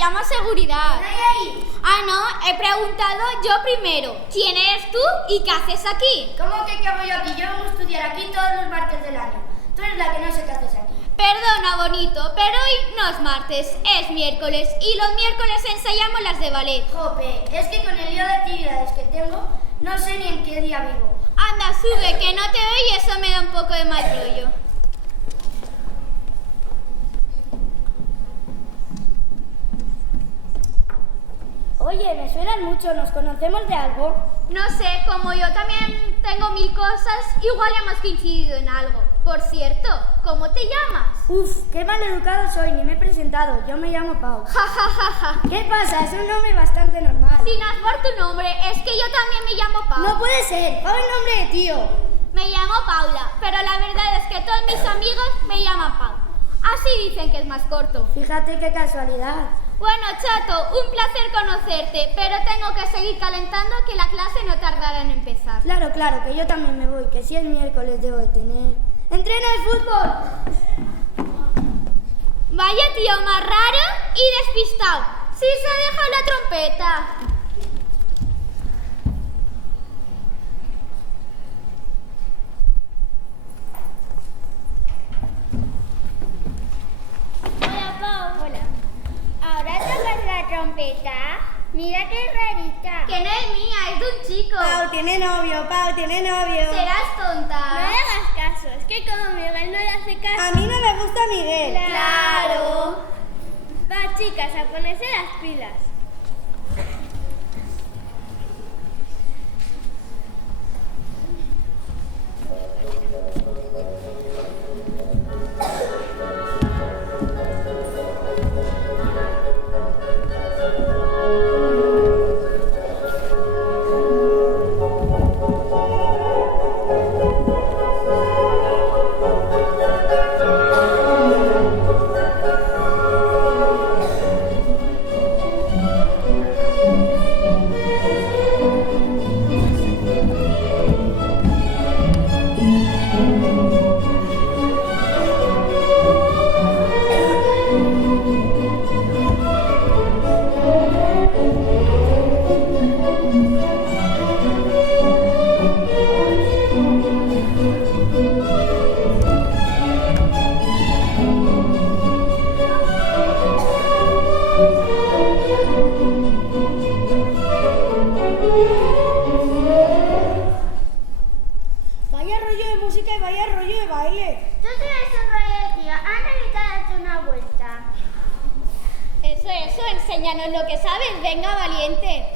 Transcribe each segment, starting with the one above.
llama seguridad. ¿Qué hay ahí? Ah, no, he preguntado yo primero. ¿Quién eres tú y qué haces aquí? ¿Cómo que qué hago yo aquí? Yo vengo a estudiar aquí todos los martes del año. Tú eres la que no sé qué haces aquí. Perdona, bonito, pero hoy no es martes, es miércoles y los miércoles ensayamos las de ballet. Jope, es que con el lío de actividades que tengo, no sé ni en qué día vivo. Anda, sube, que no te veo y eso me da un poco de mal rollo. Oye, me suenan mucho, ¿nos conocemos de algo? No sé, como yo también tengo mil cosas, igual hemos coincidido en algo. Por cierto, ¿cómo te llamas? Uf, qué maleducado soy, ni me he presentado. Yo me llamo Pau. Ja, ja, ja, ja. ¿Qué pasa? Es un nombre bastante normal. Si no es por tu nombre, es que yo también me llamo Pau. No puede ser, Pau es nombre de tío. Me llamo Paula, pero la verdad es que todos mis amigos me llaman Pau. Así dicen que es más corto. Fíjate qué casualidad. Bueno, chato, un placer conocerte, pero tengo que seguir calentando que la clase no tardará en empezar. Claro, claro, que yo también me voy, que si es miércoles debo de tener... ¡Entreno de fútbol! Vaya tío más raro y despistado. Sí se ha dejado la trompeta. Hola, Pau. Hola. ¿Ahora tocas la trompeta? Mira qué rarita. Que no es mía, es de un chico. Pau tiene novio, Pau tiene novio. Serás No tonta. le hagas caso, es que como Miguel no le hace caso... A mí no me gusta Miguel. ¡Claro! Va, chicas, a ponerse las pilas. Vaya rollo de música y vaya rollo de baile. Tú tienes un rollo, tío. Anda, que te darte una vuelta. Eso, enséñanos lo que sabes, venga valiente.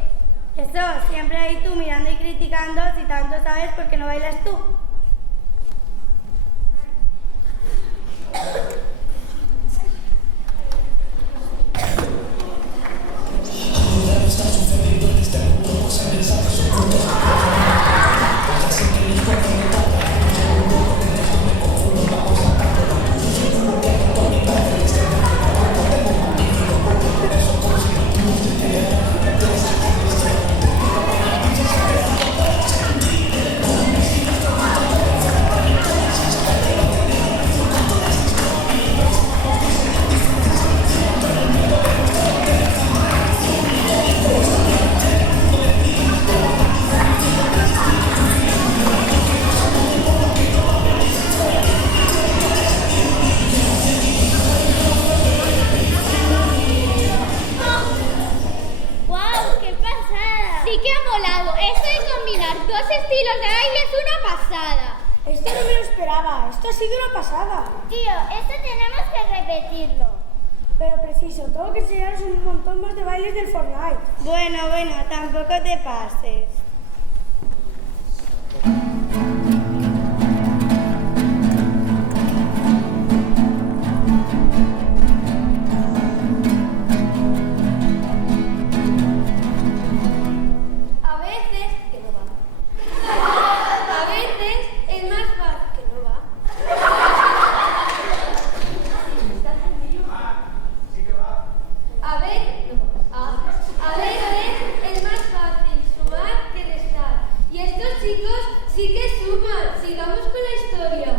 Eso, siempre ahí tú mirando y criticando, si tanto sabes, ¿por qué no bailas tú? ¡Guau! ¡Qué pasada! Sí que ha molado. Esto de combinar dos estilos de baile es una pasada. Esto no me lo esperaba, esto ha sido una pasada. Tío, esto tenemos que repetirlo. Pero preciso, tengo que enseñaros un montón más de bailes del Fortnite. Bueno, tampoco te pases. A veces que no va. A veces es más fácil que no va. A veces es más fácil sumar que restar. Y estos chicos sí que suman. Sigamos con la historia.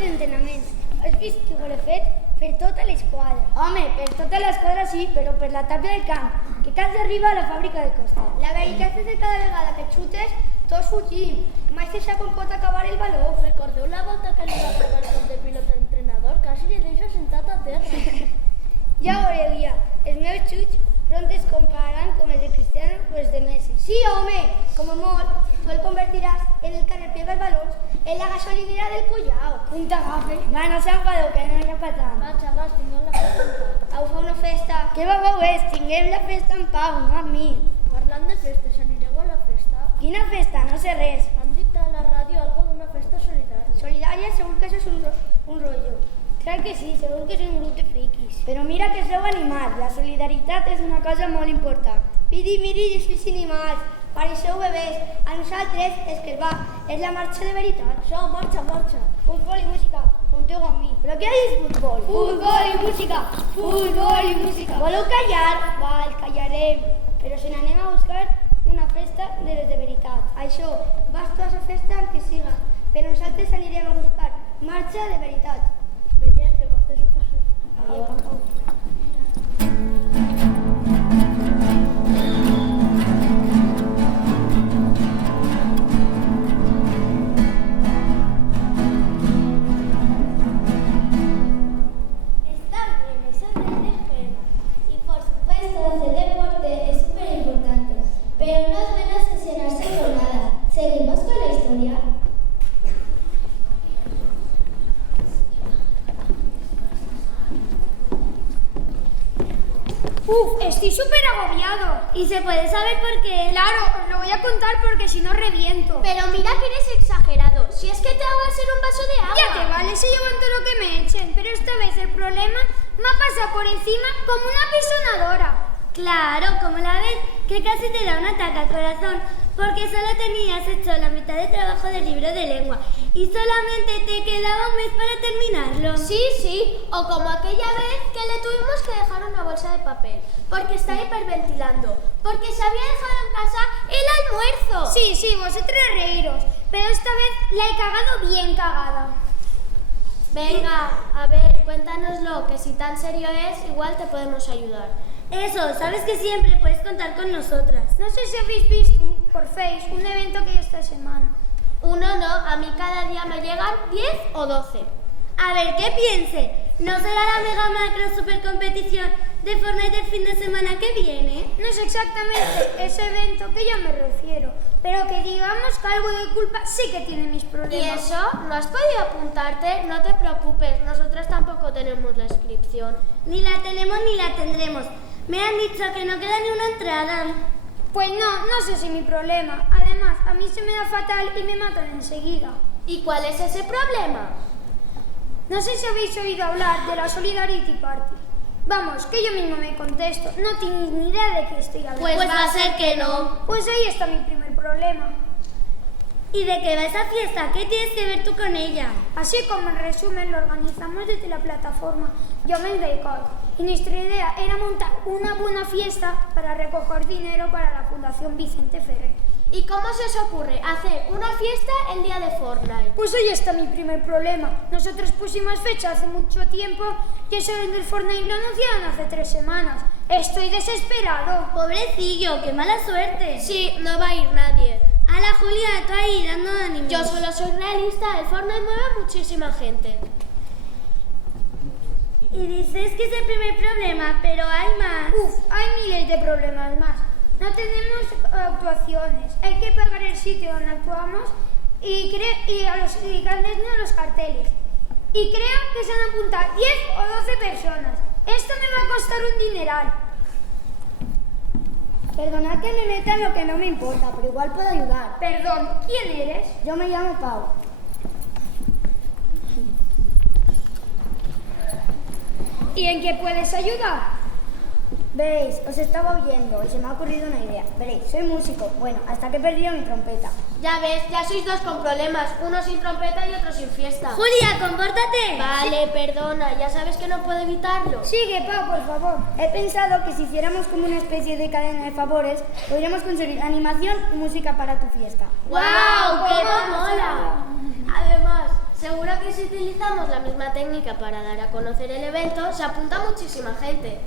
d'entrenament. Has vist que vol fet per tota l'esquadra? Home, per tota l'esquadra sí, però per la tàpia del camp, que quasi arriba a la fàbrica de costat. La veritat és que cada vegada que xutes, tots fugim. Mai se sap com pot acabar el valor. Recordeu la volta que li va pegar el cop de pilot a l'entrenador? Quasi li deixa sentat a terra. Ja ho veureu ja. Els meus xuts pront es compararan com els de Cristiano o els de Messi. Sí, home, com a molt, tu el convertiràs en el que replega els valors en la gasolinera del Collao. Punta gafe. Va, no s'enfadeu, que no era per tant. Va, xavals, tingueu la festa en pau. Au, fa una festa. Què babau és? Tinguem la festa en pau, no a mi. Parlant de festes, anireu a la festa? Quina festa? No sé res. Han dit a la ràdio algo d'una festa solidària. Solidària segur que això és un rotllo. Clar que sí, segur que és un grup de friquis. Però mira que sou animals, la solidaritat és una cosa molt important. Miri, els fills animals, pareixeu bebès, a nosaltres és que va, és la marxa de veritat. Això, marxa, marxa. Futbol i música, compteu amb mi. Però què és futbol? Futbol i música, futbol i música. Voleu callar? Val, callarem, però se n'anem a buscar una festa de les de veritat. Això, vas tu a la festa en que siga, però nosaltres anirem a buscar marxa de veritat. Veiem que vostès ho passen. Está bien, eso es del esquema. Y por supuesto, hacer deporte es súper importante, pero no es menos sesionarse por nada. ¿Seguimos con la historia? Estoy súper agobiado. ¿Y se puede saber por qué? Claro, os lo voy a contar porque si no reviento. Pero mira que eres exagerado. Si es que te ahogas en un vaso de agua. Ya te vale, se llevan todo lo que me echen, pero esta vez el problema me ha pasado por encima como una pisonadora. Claro, como la vez que casi te da un ataque al corazón, porque solo tenías hecho la mitad del trabajo del libro de lengua y solamente te quedaba un mes para terminarlo. Sí, o como aquella vez que le tuvimos que dejar una bolsa de papel, porque está hiperventilando, porque se había dejado en casa el almuerzo. Sí, vosotros reíros, pero esta vez la he cagado bien cagada. Venga, a ver, cuéntanoslo, que si tan serio es, igual te podemos ayudar. Eso, sabes que siempre puedes contar con nosotras. No sé si habéis visto por Face un evento que hay esta semana. Uno no, a mí cada día me llegan 10 o 12. A ver, ¿qué piense? ¿No será la mega macro super competición de Fortnite el fin de semana que viene? No es exactamente ese evento que yo me refiero, pero que digamos que algo de culpa sí que tiene mis problemas. ¿Y eso? ¿No has podido apuntarte? No te preocupes, nosotros tampoco tenemos la inscripción. Ni la tenemos ni la tendremos. Me han dicho que no queda ni una entrada. Pues no sé si mi problema. Además, a mí se me da fatal y me matan enseguida. ¿Y cuál es ese problema? No sé si habéis oído hablar de la Solidarity Party. Vamos, que yo mismo me contesto. No tenéis ni idea de qué estoy hablando. Pues va a ser que no. Pues ahí está mi primer problema. ¿Y de qué va esa fiesta? ¿Qué tienes que ver tú con ella? Así como en resumen lo organizamos desde la plataforma Young Day Call. Y nuestra idea era montar una buena fiesta para recoger dinero para la Fundación Vicente Ferrer. ¿Y cómo se os ocurre hacer una fiesta el día de Fortnite? Pues ahí está mi primer problema. Nosotros pusimos fecha hace mucho tiempo y eso del Fortnite lo anunciaron hace 3 semanas. Estoy desesperado. Pobrecillo, qué mala suerte. Sí, no va a ir nadie. Hala, Julia, tú ahí dando ánimos. Yo solo soy realista, el Fortnite mueve a muchísima gente. Y dices que es el primer problema, pero hay más. Hay miles de problemas más. No tenemos actuaciones, hay que pagar el sitio donde actuamos y a los los carteles. Y creo que se han apuntado 10 o 12 personas. Esto me va a costar un dineral. Perdonad que me meta en lo que no me importa, pero igual puedo ayudar. Perdón, ¿quién eres? Yo me llamo Pau. ¿Y en qué puedes ayudar? Veis, os estaba oyendo y se me ha ocurrido una idea. Veréis, soy músico. Bueno, hasta que he perdido mi trompeta. Ya ves, ya sois dos con problemas, uno sin trompeta y otro sin fiesta. Julia, compórtate. Vale, perdona, ya sabes que no puedo evitarlo. Sigue, Pau, por favor. He pensado que si hiciéramos como una especie de cadena de favores, podríamos conseguir animación y música para tu fiesta. ¡Guau! ¡Qué mola! Además, seguro que se utiliza usamos la misma técnica para dar a conocer el evento, se apunta muchísima gente.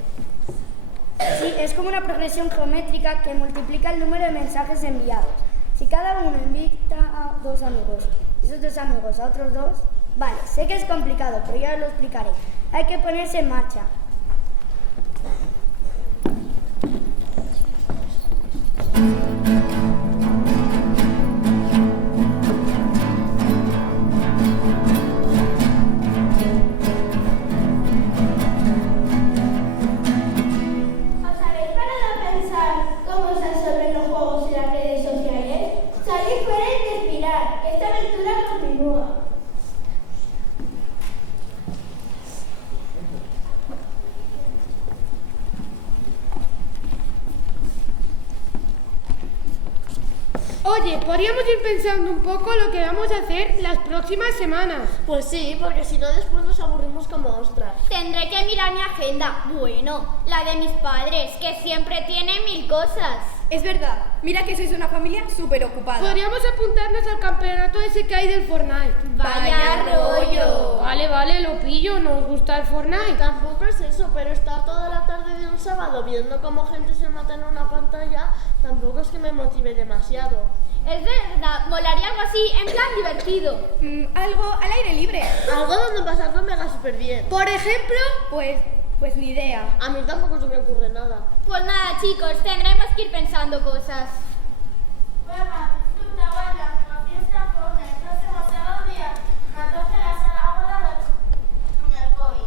Sí, es como una progresión geométrica que multiplica el número de mensajes enviados. Si cada uno invita a 2 amigos y esos 2 amigos a otros 2, vale, sé que es complicado, pero ya lo explicaré. Hay que ponerse en marcha. Oye, podríamos ir pensando un poco lo que vamos a hacer las próximas semanas. Pues sí, porque si no después nos aburrimos como ostras. Tendré que mirar mi agenda. Bueno, la de mis padres, que siempre tienen 1000 cosas. Es verdad, mira que sois una familia súper ocupada. Podríamos apuntarnos al campeonato ese que hay del Fortnite. ¡Vaya rollo! Vale, lo pillo, nos gusta el Fortnite. Tampoco es eso, pero estar toda la tarde de un sábado viendo cómo gente se mata en una pantalla, tampoco es que me motive demasiado. Es verdad, molaría algo así, en plan divertido. Algo al aire libre. Algo donde pasarlo mega súper bien. Por ejemplo, pues ni idea. A mí tampoco se me ocurre nada. Pues nada, chicos, tendremos que ir pensando cosas. Juega, disfruta, baila, mega fiesta Fortnite, el próximo sábado día 14 en la sala Ágora en el COI.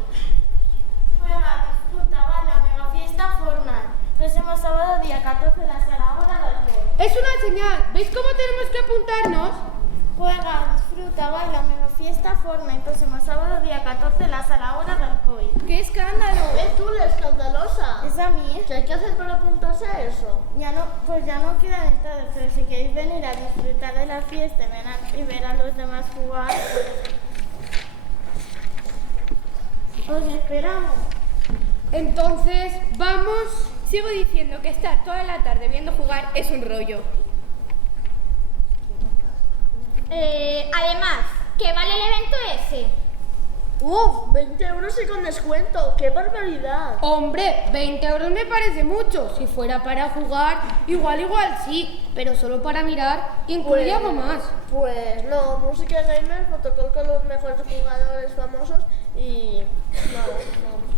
Juega, disfruta, baila, mega fiesta Fortnite, próximo sábado día 14 en la sala Ágora del COI. Es una señal, ¿veis cómo tenemos que apuntarnos? Juega, disfruta, baila, mega fiesta Fortnite, próximo sábado día 14 en la sala Ágora del COI. ¡Qué escándalo! Tú, la escandalosa. Es a mí. ¿Qué hay que hacer para apuntarse a eso? Ya no quedan entradas, pero si queréis venir a disfrutar de la fiesta y ver a los demás jugar, os esperamos. Entonces, vamos. Sigo diciendo que estar toda la tarde viendo jugar es un rollo. Además, ¿qué vale el evento ese? ¡Uf! 20 euros y con descuento. ¡Qué barbaridad! Hombre, 20 euros me parece mucho. Si fuera para jugar, igual sí. Pero solo para mirar, incluye algo más. Pues no, música gamer, protocolo con los mejores jugadores famosos y nada, vamos.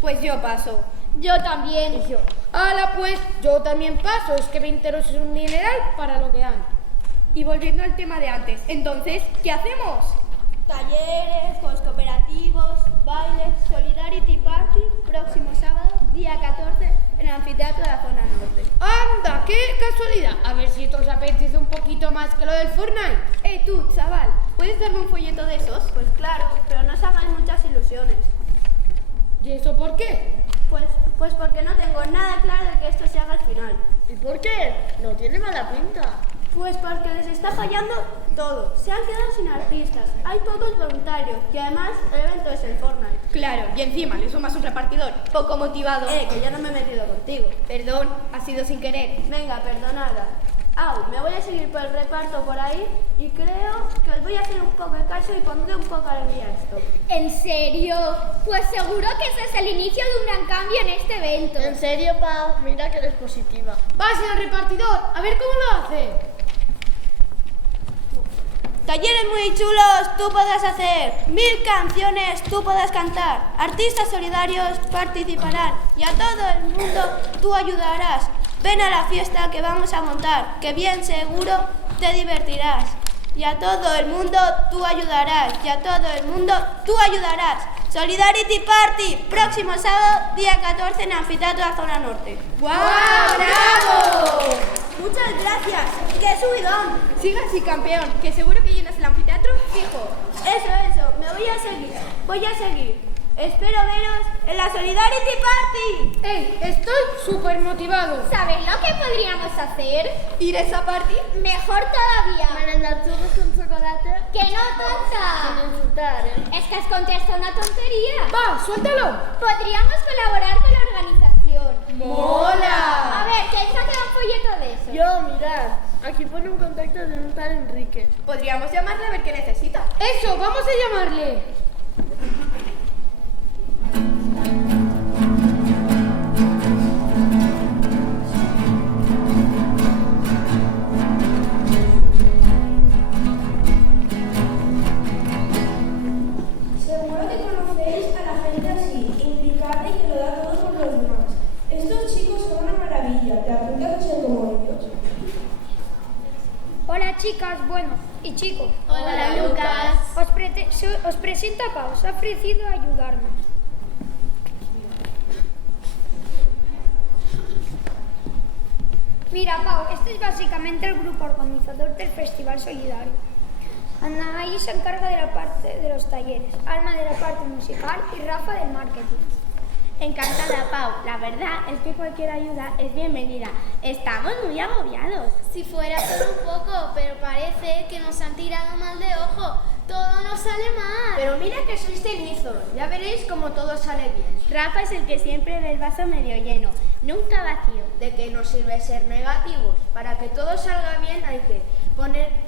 Pues yo paso. Yo también. Y yo, ¡hala pues! Yo también paso. Es que 20 euros es un dineral para lo que dan. Y volviendo al tema de antes, entonces, ¿qué hacemos? Talleres, juegos cooperativos, bailes, Solidarity Party, próximo sábado, día 14, en el anfiteatro de la zona norte. ¡Anda! ¡Qué casualidad! A ver si esto os apetece un poquito más que lo del Fortnite. Tú, chaval, ¿puedes darme un folleto de esos? Pues claro, pero no os hagáis muchas ilusiones. ¿Y eso por qué? Pues porque no tengo nada claro de que esto se haga al final. ¿Y por qué? No tiene mala pinta. Pues porque les está fallando todo. Se han quedado sin artistas, hay pocos voluntarios y además el evento es el Fortnite. Claro, y encima le sumas un repartidor poco motivado. Que ya no me he metido contigo. Perdón, ha sido sin querer. Venga, perdonada. Me voy a seguir por el reparto por ahí y creo que os voy a hacer un poco de caso y pondré un poco alegría a esto. ¿En serio? Pues seguro que ese es el inicio de un gran cambio en este evento. En serio, Pau, mira que eres positiva. Va, señor repartidor, a ver cómo lo hace. Talleres muy chulos, tú podrás hacer. 1000 canciones, tú podrás cantar. Artistas solidarios participarán y a todo el mundo tú ayudarás. Ven a la fiesta que vamos a montar, que bien seguro te divertirás. Y a todo el mundo tú ayudarás, y a todo el mundo tú ayudarás. Solidarity Party, próximo sábado, día 14 en el anfiteatro de la zona norte. ¡Guau! ¡Bravo! Muchas gracias, qué subidón. Siga así, campeón, que seguro que llenas el anfiteatro fijo. Eso, me voy a seguir. Espero veros en la Solidarity Party. ¡Ey! Estoy súper motivado. ¿Sabéis lo que podríamos hacer? ¿Ir a esa party? Mejor todavía. Merendar churros con chocolate. ¡Que no, tonta! Sin insultar, ¿eh? Es que has contestado una tontería. Va, suéltalo. Podríamos colaborar con la organización. ¡Mola! A ver, ¿quién se ha quedado un folleto de eso? Yo, mirad. Aquí pone un contacto de un tal Enrique. Podríamos llamarle a ver qué necesita. ¡Eso! ¡Vamos a llamarle! Seguro que conocéis a la gente así, implicada y que lo da todo por los demás. Estos chicos son una maravilla, ¿te apuntas a ser como ellos? Hola chicas, bueno, y chicos. Hola, Lucas. Os presento a Pau, se ha ofrecido a ayudarnos. Mira, Pau, este es básicamente el grupo organizador del Festival Solidario. Anaí se encarga de la parte de los talleres, Alma de la parte musical y Rafa del marketing. Encantada, Pau. La verdad es que cualquier ayuda es bienvenida. Estamos muy agobiados. Si fuera solo un poco, pero parece que nos han tirado mal de ojo. Todo nos sale mal. Pero mira que sois cenizos, ya veréis cómo todo sale bien. Rafa es el que siempre ve el vaso medio lleno, nunca vacío. ¿De qué nos sirve ser negativos? Para que todo salga bien hay que ponerse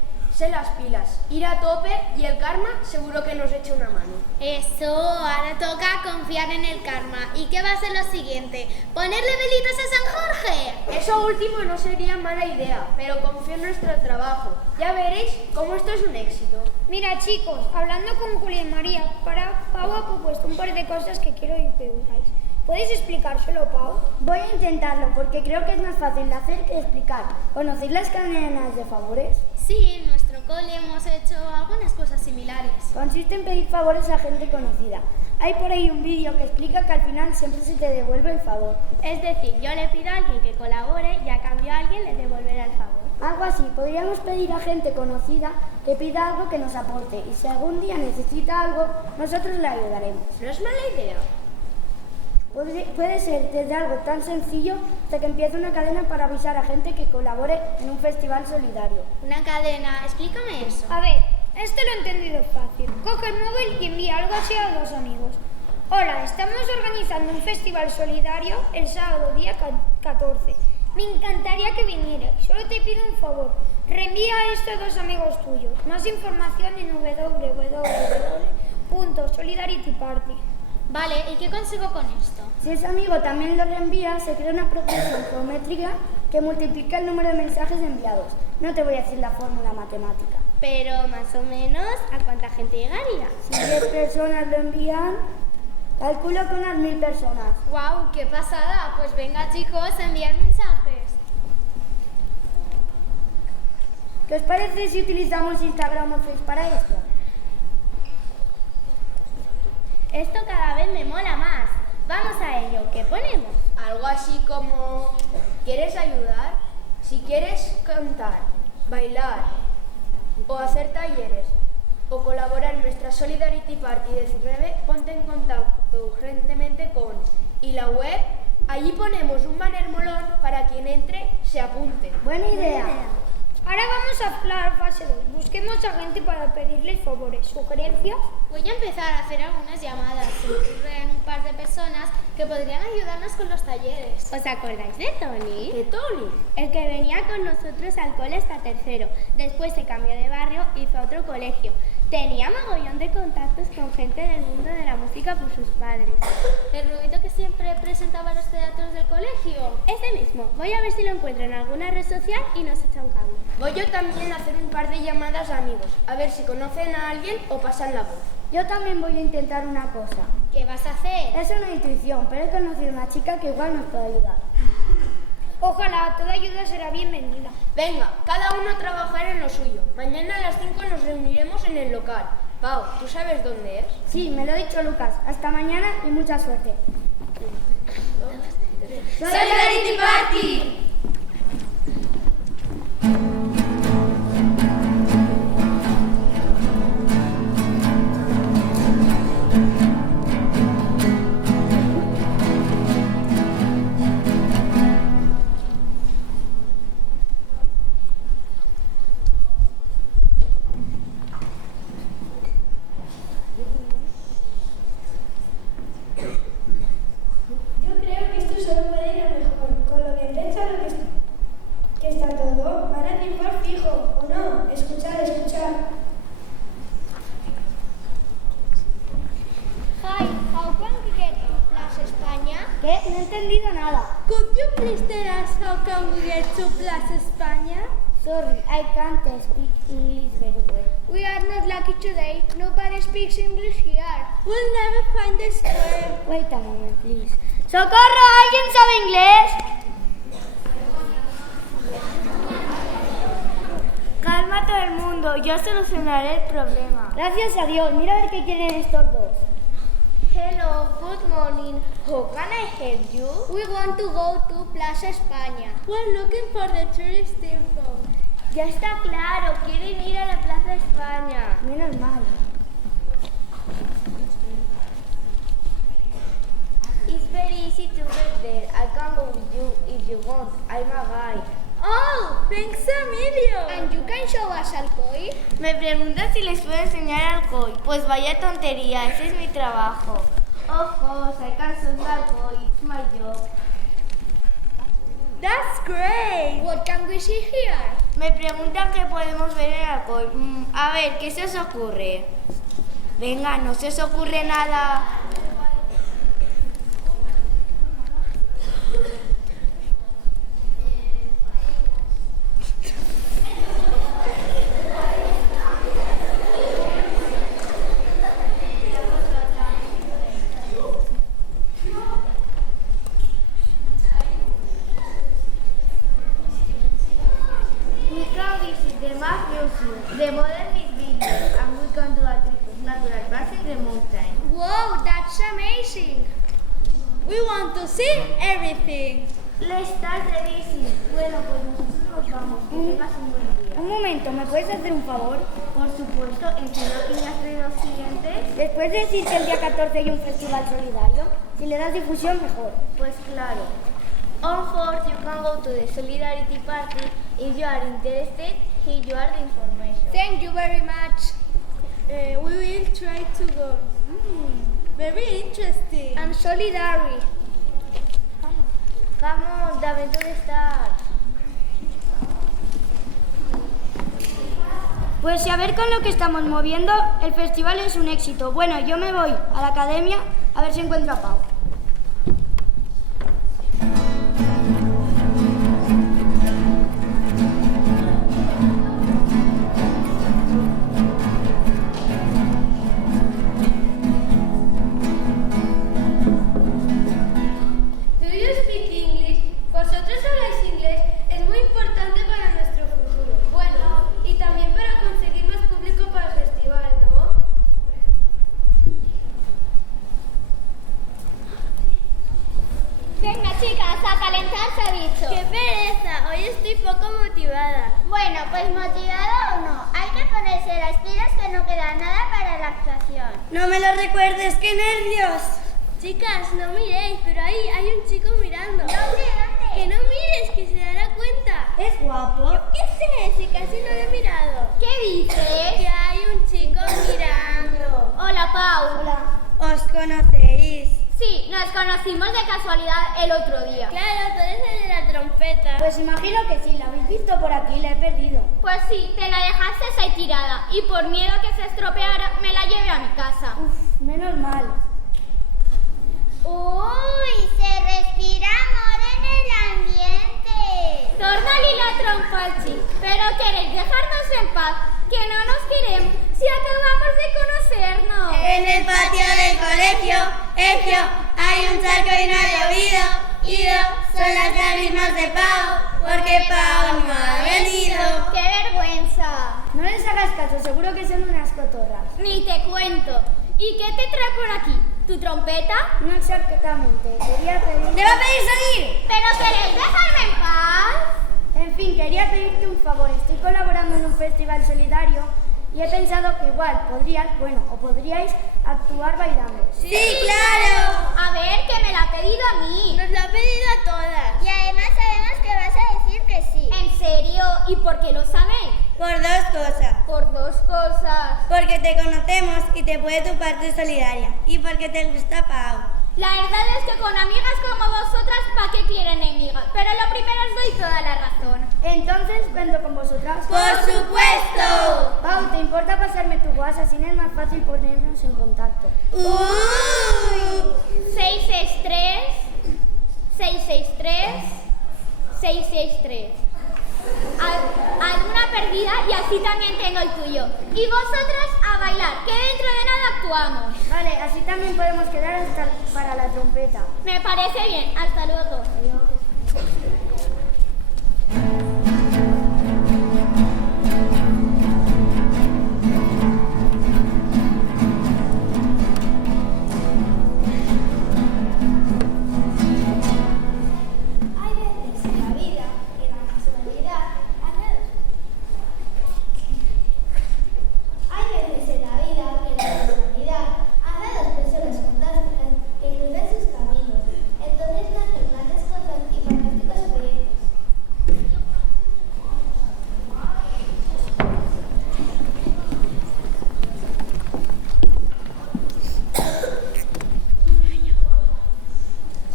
las pilas, ir a tope y el karma seguro que nos echa una mano. Eso, ahora toca confiar en el karma. ¿Y qué va a ser lo siguiente? ¿Ponerle velitas a San Jorge? Eso último no sería mala idea, pero confío en nuestro trabajo. Ya veréis cómo esto es un éxito. Mira chicos, hablando con Julia y María, Pau ha propuesto un par de cosas que quiero que oigáis. ¿Podéis explicárselo, Pau? Voy a intentarlo porque creo que es más fácil de hacer que explicar. ¿Conocéis las cadenas de favores? Sí, en nuestro cole hemos hecho algunas cosas similares. Consiste en pedir favores a gente conocida. Hay por ahí un vídeo que explica que al final siempre se te devuelve el favor. Es decir, yo le pido a alguien que colabore y a cambio a alguien le devolverá el favor. Algo así, podríamos pedir a gente conocida que pida algo que nos aporte y si algún día necesita algo, nosotros le ayudaremos. No es mala idea. Puede ser desde algo tan sencillo hasta que empiece una cadena para avisar a gente que colabore en un festival solidario. Una cadena, explícame eso. A ver, esto lo he entendido fácil. Coge el móvil y envía algo así a 2 amigos. Hola, estamos organizando un festival solidario el sábado día 14. Me encantaría que vinierais. Solo te pido un favor. Reenvía esto a 2 amigos tuyos. Más información en www.solidarityparty. Vale, ¿y qué consigo con esto? Si ese amigo también lo reenvía, se crea una progresión geométrica que multiplica el número de mensajes enviados. No te voy a decir la fórmula matemática. Pero más o menos, ¿a cuánta gente llegaría? Si 10 personas lo envían, calculo que unas 1000 personas. ¡Guau! ¡Qué pasada! Pues venga chicos, enviar mensajes. ¿Qué os parece si utilizamos Instagram o Facebook para esto? Esto cada vez me mola más. Vamos a ello. ¿Qué ponemos? Algo así como, ¿quieres ayudar? Si quieres cantar, bailar o hacer talleres o colaborar en nuestra Solidarity Party 19, ponte en contacto urgentemente con... Y la web, allí ponemos un banner molón para quien entre se apunte. Buena idea. Ahora vamos a la fase 2. Busquemos a gente para pedirles favores. ¿Sugerencias? Voy a empezar a hacer algunas llamadas. Se me ocurren un par de personas que podrían ayudarnos con los talleres. ¿Os acordáis de Tony? ¿De Tony? El que venía con nosotros al cole hasta tercero. Después se cambió de barrio y fue a otro colegio. Tenía mogollón de contactos con gente del mundo de la música por sus padres. ¿El rubito que siempre presentaba los teatros del colegio? Ese mismo. Voy a ver si lo encuentro en alguna red social y nos echa un cable. Voy yo también a hacer un par de llamadas a amigos, a ver si conocen a alguien o pasan la voz. Yo también voy a intentar una cosa. ¿Qué vas a hacer? Es una intuición, pero he conocido a una chica que igual nos puede ayudar. Ojalá, toda ayuda será bienvenida. Venga, cada uno trabajar en lo suyo. Mañana a las 5 nos reuniremos en el local. Pau, ¿tú sabes dónde es? Sí, me lo ha dicho Lucas. Hasta mañana y mucha suerte. ¡Solidarity Party! Yo creo que esto solo puede ir a mejor. Con lo bien hecho lo please tell us how can we get to Plaza España? Sorry, I can't speak English very well. We are not lucky today. Nobody speaks English here. We'll never find the square. Wait a moment, please. ¡Socorro! ¿Alguien sabe inglés? Calma todo el mundo, yo solucionaré el problema. Gracias a Dios. Mira a ver qué quieren estos dos. Hello, good morning. How can I help you? We want to go to Plaza España. We're looking for the tourist info. Ya está claro, quieren ir a la Plaza España. Menos mal. It's very easy to get there. I can go with you if you want. I'm a guide. Oh, thanks Emilio. And you can show us Alcoy? Me preguntan si les puedo enseñar Alcoy. Pues vaya tontería, ese es mi trabajo. Of course, I can show you Alcoy. It's my job. That's great. What can we see here? Me preguntan qué podemos ver en Alcoy. A ver, ¿qué se os ocurre? Venga, ¿no se os ocurre nada? The modern building, and we can do a trip of natural parks in the mountain. Wow, that's amazing. We want to see everything. Let's start the visit. Bueno, pues nosotros nos vamos. Que tengas un buen día. Un momento, ¿me puedes hacer un favor? Por supuesto, enseño que me has traído los siguientes. Después de decir que el día 14 hay un festival solidario, si le das difusión, mejor. Pues claro. On course, you can go to the Solidarity Party if you are interested. Here you are the information. Thank you very much. We will try to go. Very interesting. I'm solidary. Come on, the adventure starts. Pues si a ver con lo que estamos moviendo, el festival es un éxito. Bueno, yo me voy a la academia a ver si encuentro a Pau. ¡Qué pereza! Hoy estoy poco motivada. Bueno, pues motivada o no, hay que ponerse las pilas que no queda nada para la actuación. No me lo recuerdes, qué nervios. Chicas, no miréis, pero ahí hay un chico mirando. ¿Dónde? Que no mires, que se dará cuenta. ¿Es guapo? ¿Qué sé? Si casi no lo he mirado. ¿Qué dices? Que hay un chico mirando. Hola, Pau. Hola. ¿Os conocéis? Sí, nos conocimos de casualidad el otro día. Claro, tú eres el de la trompeta. Pues imagino que sí, la habéis visto por aquí, la he perdido. Pues sí, te la dejaste ahí tirada y por miedo que se estropeara me la llevé a mi casa. Uf, menos mal. Uy, se respira amor en el ambiente. Torna-li la trompa al chic, pero queréis dejarnos en paz, que no nos queremos si acabamos de conocernos. En el patio del colegio, hay un charco y no ha llovido. Son las lágrimas de Pau, porque Pau no ha venido. ¡Qué vergüenza! No les hagas caso, seguro que son unas cotorras. Ni te cuento. ¿Y qué te trae por aquí? ¿Tu trompeta? No exactamente, quería pedir... ¡Te va a pedir salir! ¿Pero queréis dejarme en paz? En fin, quería pedirte un favor. Estoy colaborando en un festival solidario y he pensado que igual podríais actuar bailando. ¡Sí, claro! A ver, que me la ha pedido a mí. Nos lo ha pedido a todas. Y además sabemos que vas a decir que sí. ¿En serio? ¿Y por qué lo sabéis? Por dos cosas. Por dos cosas. Porque te conocemos y te puede tu parte solidaria. Y porque te gusta Pau. La verdad es que con amigas como vosotras, ¿para qué quieren enemigas? Pero lo primero os doy toda la razón. Entonces, cuento con vosotras. ¡Por supuesto! Pau, ¿te importa pasarme tu WhatsApp? Así es más fácil ponernos en contacto. 663 663. Alguna perdida y así también tengo el tuyo. Y vosotras a bailar, que dentro de nada actuamos. Vale, así también podemos quedar hasta para la trompeta. Me parece bien. Hasta luego.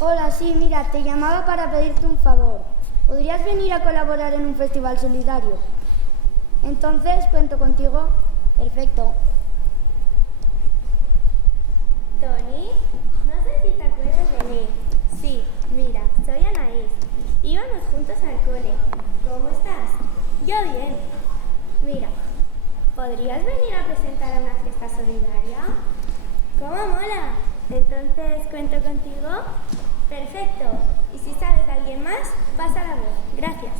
Hola, sí, mira, te llamaba para pedirte un favor. ¿Podrías venir a colaborar en un festival solidario? Entonces, ¿cuento contigo? Perfecto. Tony, no sé si te acuerdas de mí. Sí, mira, soy Anaís. Íbamos juntos al cole. ¿Cómo estás? Yo bien. Mira, ¿podrías venir a presentar a una fiesta solidaria? ¿Cómo mola? Entonces, ¿cuento contigo? Perfecto. Y si sabes de alguien más, pasa la voz. Gracias.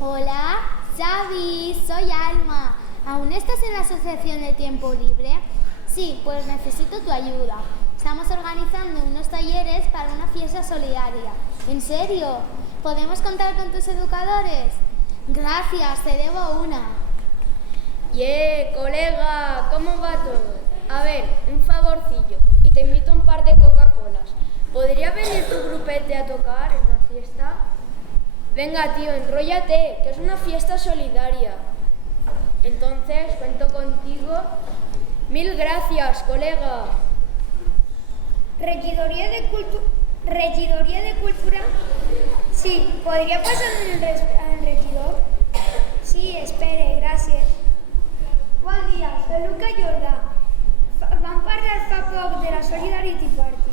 Hola, Xavi, soy Alma. ¿Aún estás en la asociación de tiempo libre? Sí, pues necesito tu ayuda. Estamos organizando unos talleres para una fiesta solidaria. ¿En serio? ¿Podemos contar con tus educadores? Gracias, te debo una. Colega, ¿cómo va todo? A ver, un favorcillo, y te invito a un par de Coca-Colas. ¿Podría venir tu grupete a tocar en la fiesta? Venga, tío, enróllate, que es una fiesta solidaria. Entonces, cuento contigo. Mil gracias, colega. ¿Regidoría de Cultura? Sí, ¿podría pasarme al regidor? Sí, espere, gracias. Bon dia, soy Luca Jordà. Vam parlar fa poc de la Solidarity Party.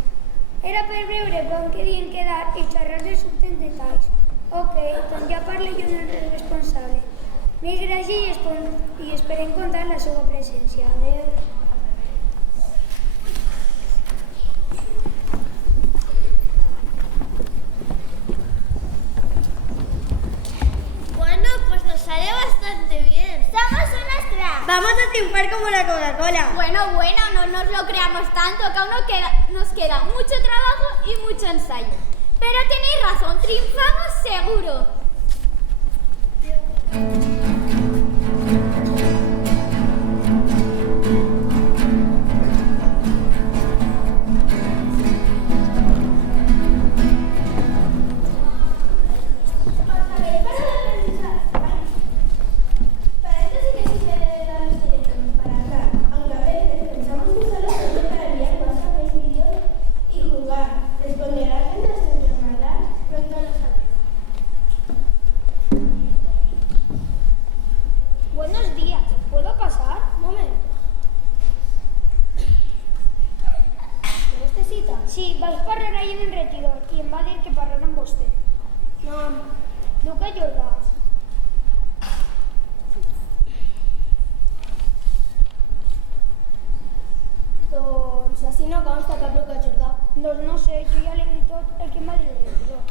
Era per veure quan querien quedar i xerrar dels últims detalls. Ok, doncs ja parlo jo amb el responsable. Mil gràcies i esperem comptar la seva presència. Adéu. Bueno, pues nos sale bastante bien. ¡Somos unas cracks! Vamos a triunfar como la Coca-Cola. Bueno, no nos lo creamos tanto, que aún nos queda mucho trabajo y mucho ensayo. Pero tenéis razón, triunfamos seguro. Buenos días, ¿puedo pasar? Un momento. ¿Vostè cita? Sí, vaig parlar ahir en el retidor i em va dir que parlar amb vostè. No, Luca Jordà. Doncs així no consta cap Luca Jordà. Doncs no sé, jo ja l'he dit tot el que em va dir el retidor.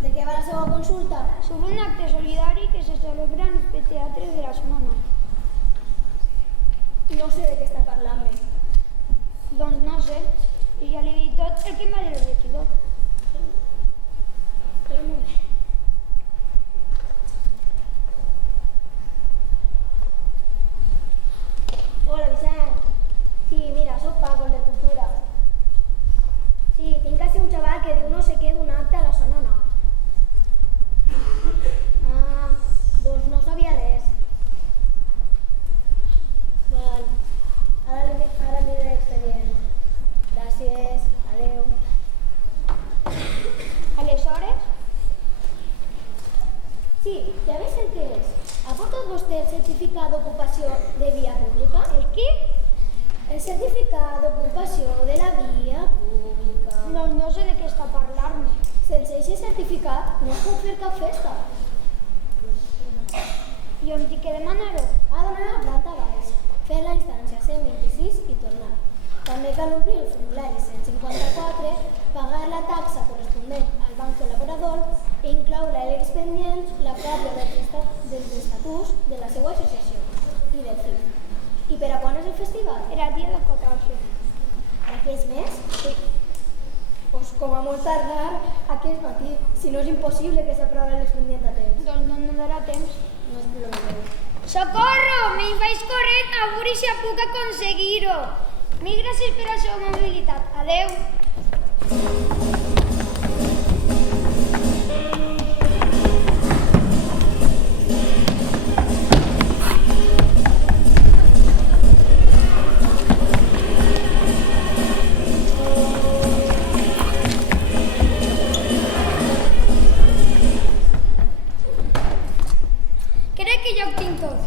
De què va la seva consulta? Sobre un acte solidari que se celebra en el teatre de la Zona. No sé de què està parlant bé. Doncs no sé, jo ja l'he dit tot el que em va dir el retidor. Però molt bé. Hola, Vicent. Sí, mira, soc Paco, el de Cultura. Sí, tinc així un xaval que diu no sé què d'un acte a la Zona Nord. Ah, doncs no sabia res. Val, ara li diré l'expedient. Gràcies, adeu. Aleshores, Sí, ja ves el que és. Ha portat vostè el certificat d'ocupació de via pública? el què? El certificado d'ocupació de la via pública. No sé de què està parlant. Sense aquest certificat no es pot fer cap festa. I on tinc que demanar-ho? Ha d'anar a la planta baixa, fer la instància 126 i tornar. També cal omplir el formulari 154, pagar la taxa corresponent al banc col·laborador i incloure a l'expedient la còpia dels estatuts de la seva associació i del CIF. I per a quan és el festival? Era el dia del 14. D'aquest mes? Sí. Pues com a molt tardar aquest matí, si no és impossible que s'aprovi l'expedient a temps. Doncs no darà temps. No és problema meu. ¡Socorro! ¡Me vais corrent a veure si puc aconseguir-ho! Mil gràcies per la seva amabilitat. Adeu! Crec que ja ho tinc tot.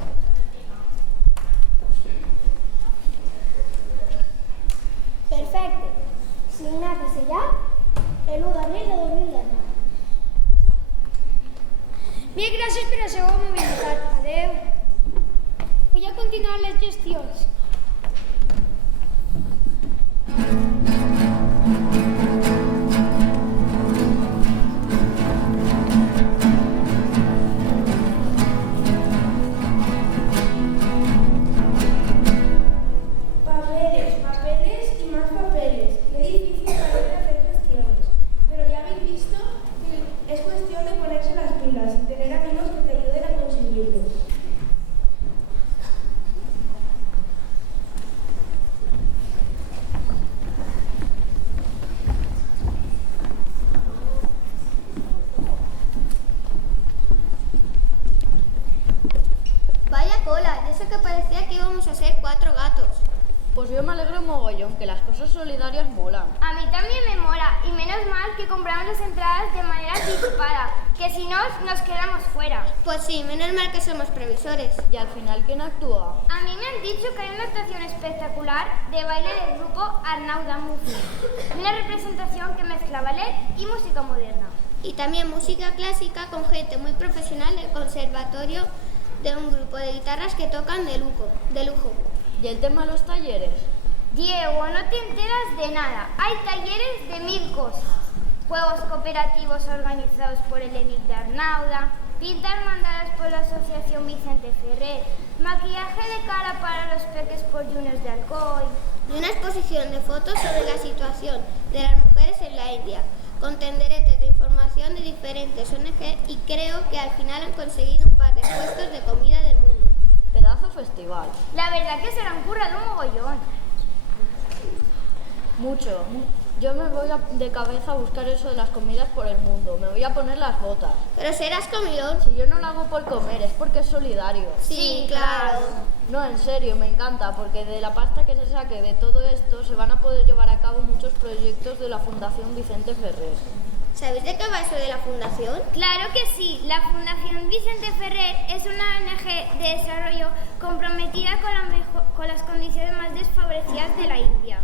Perfecte. Signat i sellat el 1 d'abril de 2019. Mil gràcies per la seva mobilitat. Adeu. Vull a continuar les gestions. Papeles y más papeles. Qué difícil parece hacer gestiones. Pero ya habéis visto que es cuestión de ponerse las pilas y tener amigos que te ayuden a conseguirlo. Vaya cola, de eso que parecía que íbamos a ser 4 gatos. Pues yo me alegro mogollón, que las cosas solidarias molan. A mí también me mola, y menos mal que compramos las entradas de manera anticipada, que si no nos quedamos fuera. Pues sí, menos mal que somos previsores. Y al final, ¿quién actúa? A mí me han dicho que hay una actuación espectacular de baile del grupo Arnau Damufi, una representación que mezcla ballet y música moderna. Y también música clásica con gente muy profesional del conservatorio, de un grupo de guitarras que tocan de lujo. ¿Y el tema de los talleres? Diego, no te enteras de nada. Hay talleres de 1000 cosas. Juegos cooperativos organizados por el ENIC de Arnauda, pintar mandalas por la Asociación Vicente Ferrer, maquillaje de cara para los peques por Juniors de Alcoy. Y una exposición de fotos sobre la situación de las mujeres en la India, con tenderetes de información de diferentes ONG, y creo que al final han conseguido un par de puestos de comida del mundo. Pedazo festival. La verdad que se lo han currado un mogollón. Mucho. Yo me voy de cabeza a buscar eso de las comidas por el mundo. Me voy a poner las botas. Pero serás comilón. Si yo no lo hago por comer, es porque es solidario. Sí, claro. No, en serio, me encanta, porque de la pasta que se saque de todo esto se van a poder llevar a cabo muchos proyectos de la Fundación Vicente Ferrer. ¿Sabéis de qué va eso de la fundación? Claro que sí. La Fundación Vicente Ferrer es una ONG de desarrollo comprometida con las condiciones más desfavorecidas de la India.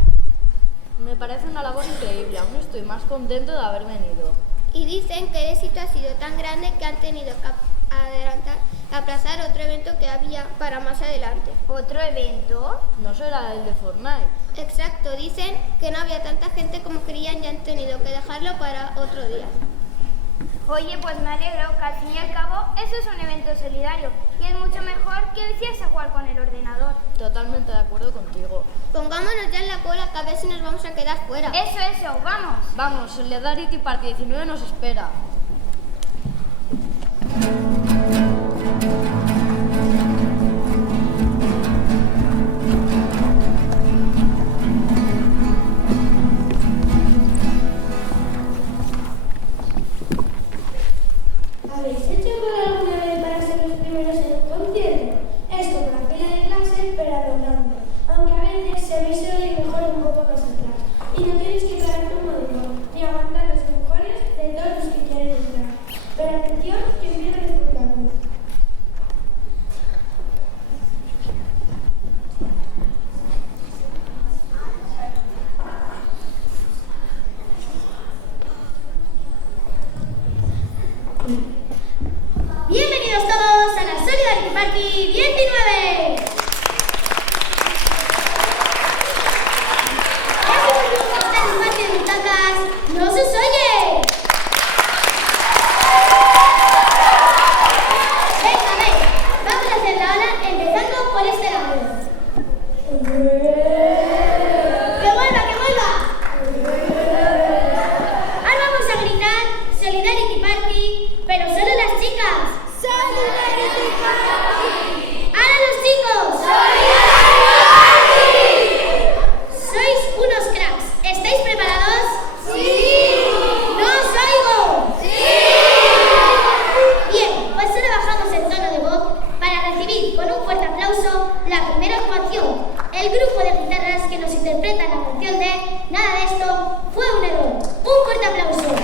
Me parece una labor increíble. Aún estoy más contento de haber venido. Y dicen que el éxito ha sido tan grande que han tenido que aplazar otro evento que había para más adelante. ¿Otro evento? ¿No será el de Fortnite? Exacto, dicen que no había tanta gente como creían y han tenido que dejarlo para otro día. Oye, pues me alegro, que al fin y al cabo eso es un evento solidario y es mucho mejor que viciarse a jugar con el ordenador. Totalmente de acuerdo contigo. Pongámonos ya en la cola, que a ver si nos vamos a quedar fuera. Eso, vamos. Vamos, Solidarity Party 19 nos espera. ¿Habéis hecho cola alguna vez para ser los primeros en un concierto? Es como la fila de clase, pero a lo grande. Aunque a veces se ve solo y mejor un poco más atrás. Y no tienes que parar como digo, ni aguantar los empujones de todos los que quieren entrar. Pero atención, que empieza el espectáculo. por este lado. ¡Que vuelva, que vuelva! Ahora vamos a gritar Solidarity Party, pero solo las chicas. ¡Solidarity Party! ¡Ahora los chicos! ¡Solidarity Party! Sois unos cracks. ¿Estáis preparados? ¡Sí! ¡No os oigo! ¡Sí! Bien, pues ahora bajamos el tono de voz para recibir con un fuerte aplauso la primera actuación. El grupo de guitarras que nos interpreta la canción de Nada de esto fue un error. Un fuerte aplauso.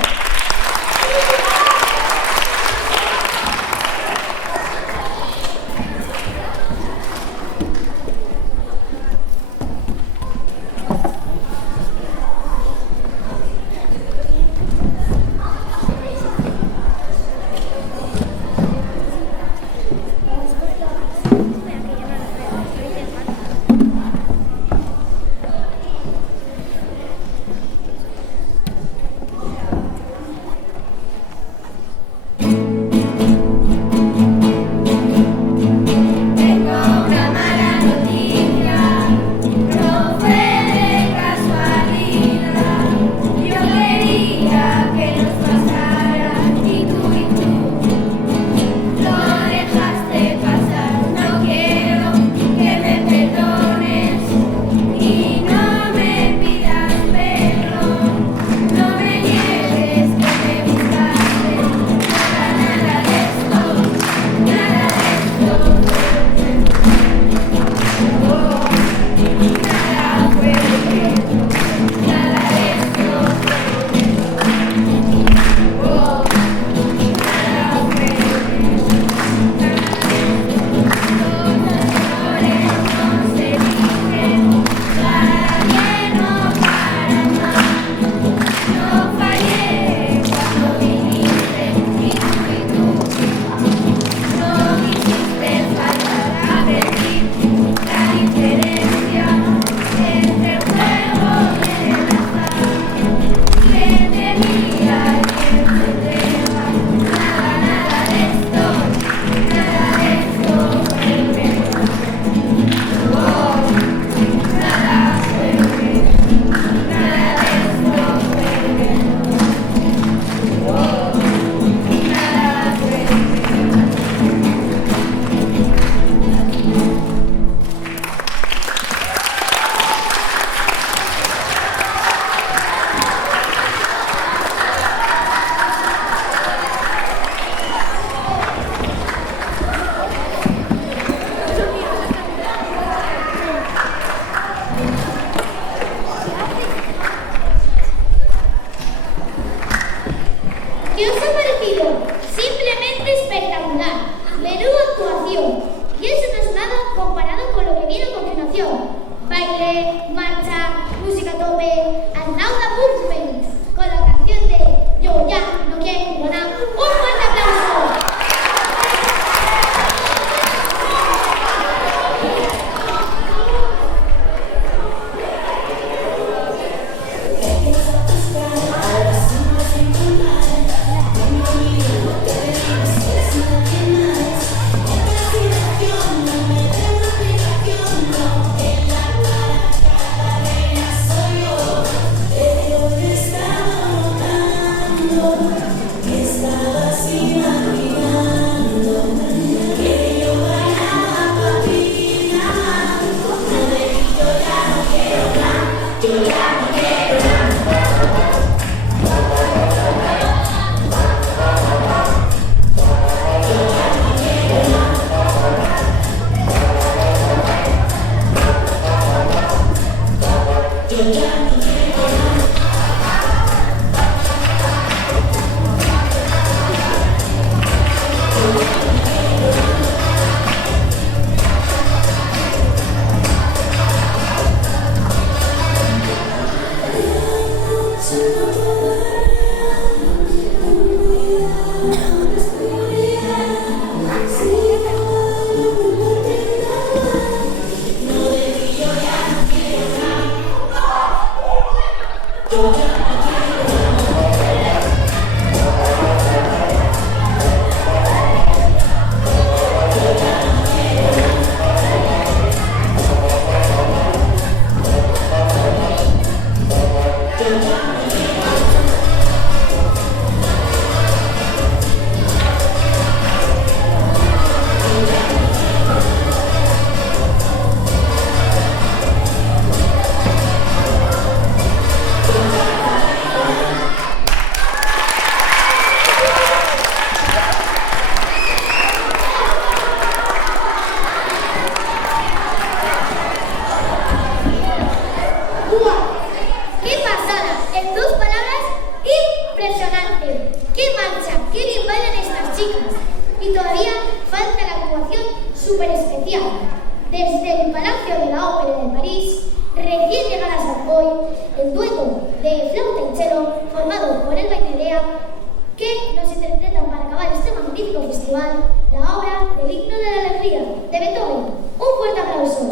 ¿Qué os ha parecido? Simplemente espectacular. Menuda actuación. Y eso no es nada comparado con lo que viene a continuación. Baile, marcha, música a tope, and now the movement. Con la canción de Yo ya no quiero nada. ¡Un fuerte aplauso! desde el Palacio de la Ópera de París, recién llegadas a hoy, el dueto de flauta y cello formado por Elba y Nerea, que nos interpretan para acabar este magnífico festival la obra del Himno de la Alegría de Beethoven. Un fuerte aplauso.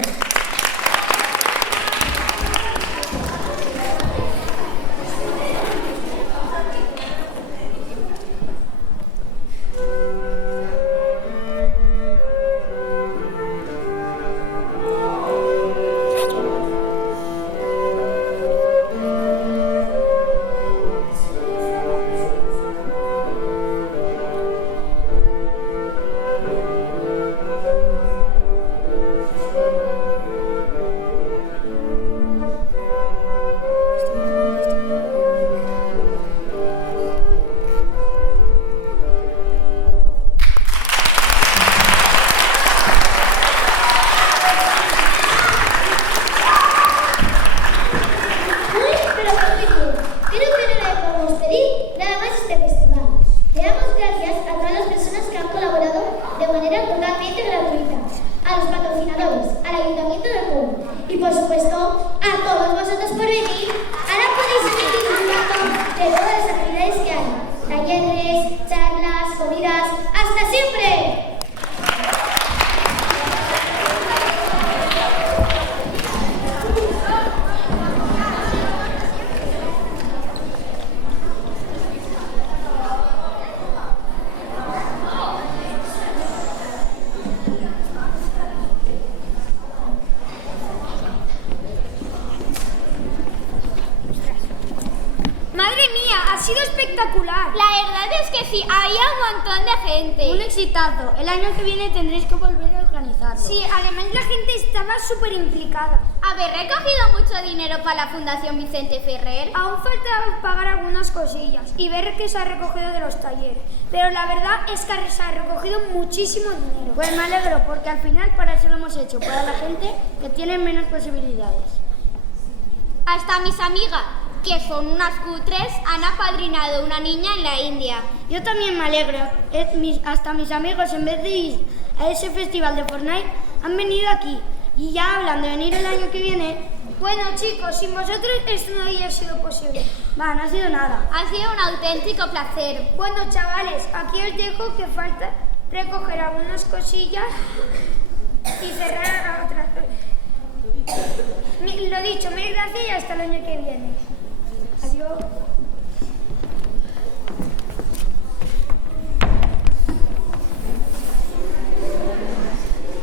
La verdad es que sí, había un montón de gente. Un exitazo. El año que viene tendréis que volver a organizarlo. Sí, además la gente estaba súper implicada. ¿Habéis recogido mucho dinero para la Fundación Vicente Ferrer? Aún falta pagar algunas cosillas y ver qué se ha recogido de los talleres. Pero la verdad es que se ha recogido muchísimo dinero. Pues me alegro, porque al final para eso lo hemos hecho, para la gente que tiene menos posibilidades. Hasta mis amigas, que son unas cutres, han apadrinado una niña en la India. Yo también me alegro. Hasta mis amigos, en vez de ir a ese festival de Fortnite, han venido aquí. Y ya hablan de venir el año que viene. Bueno, chicos, sin vosotros esto no había sido posible. Va, no ha sido nada. Ha sido un auténtico placer. Bueno, chavales, aquí os dejo que falta recoger algunas cosillas y cerrar a otras. Lo dicho, mil gracias y hasta el año que viene. Adiós.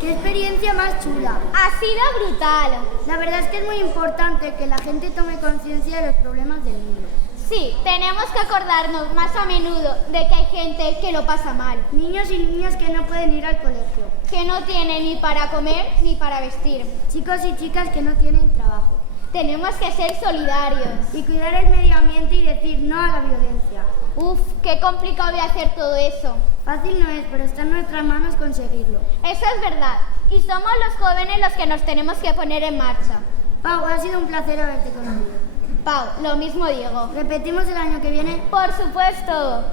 ¡Qué experiencia más chula! Ha sido brutal. La verdad es que es muy importante que la gente tome conciencia de los problemas del mundo. Sí, tenemos que acordarnos más a menudo de que hay gente que lo pasa mal. Niños y niñas que no pueden ir al colegio. Que no tienen ni para comer ni para vestir. Chicos y chicas que no tienen trabajo. Tenemos que ser solidarios. Y cuidar el medio ambiente y decir no a la violencia. Uf, qué complicado de hacer todo eso. Fácil no es, pero está en nuestras manos conseguirlo. Eso es verdad. Y somos los jóvenes los que nos tenemos que poner en marcha. Pau, ha sido un placer haberte conocido. Pau, lo mismo digo. ¿Repetimos el año que viene? Por supuesto.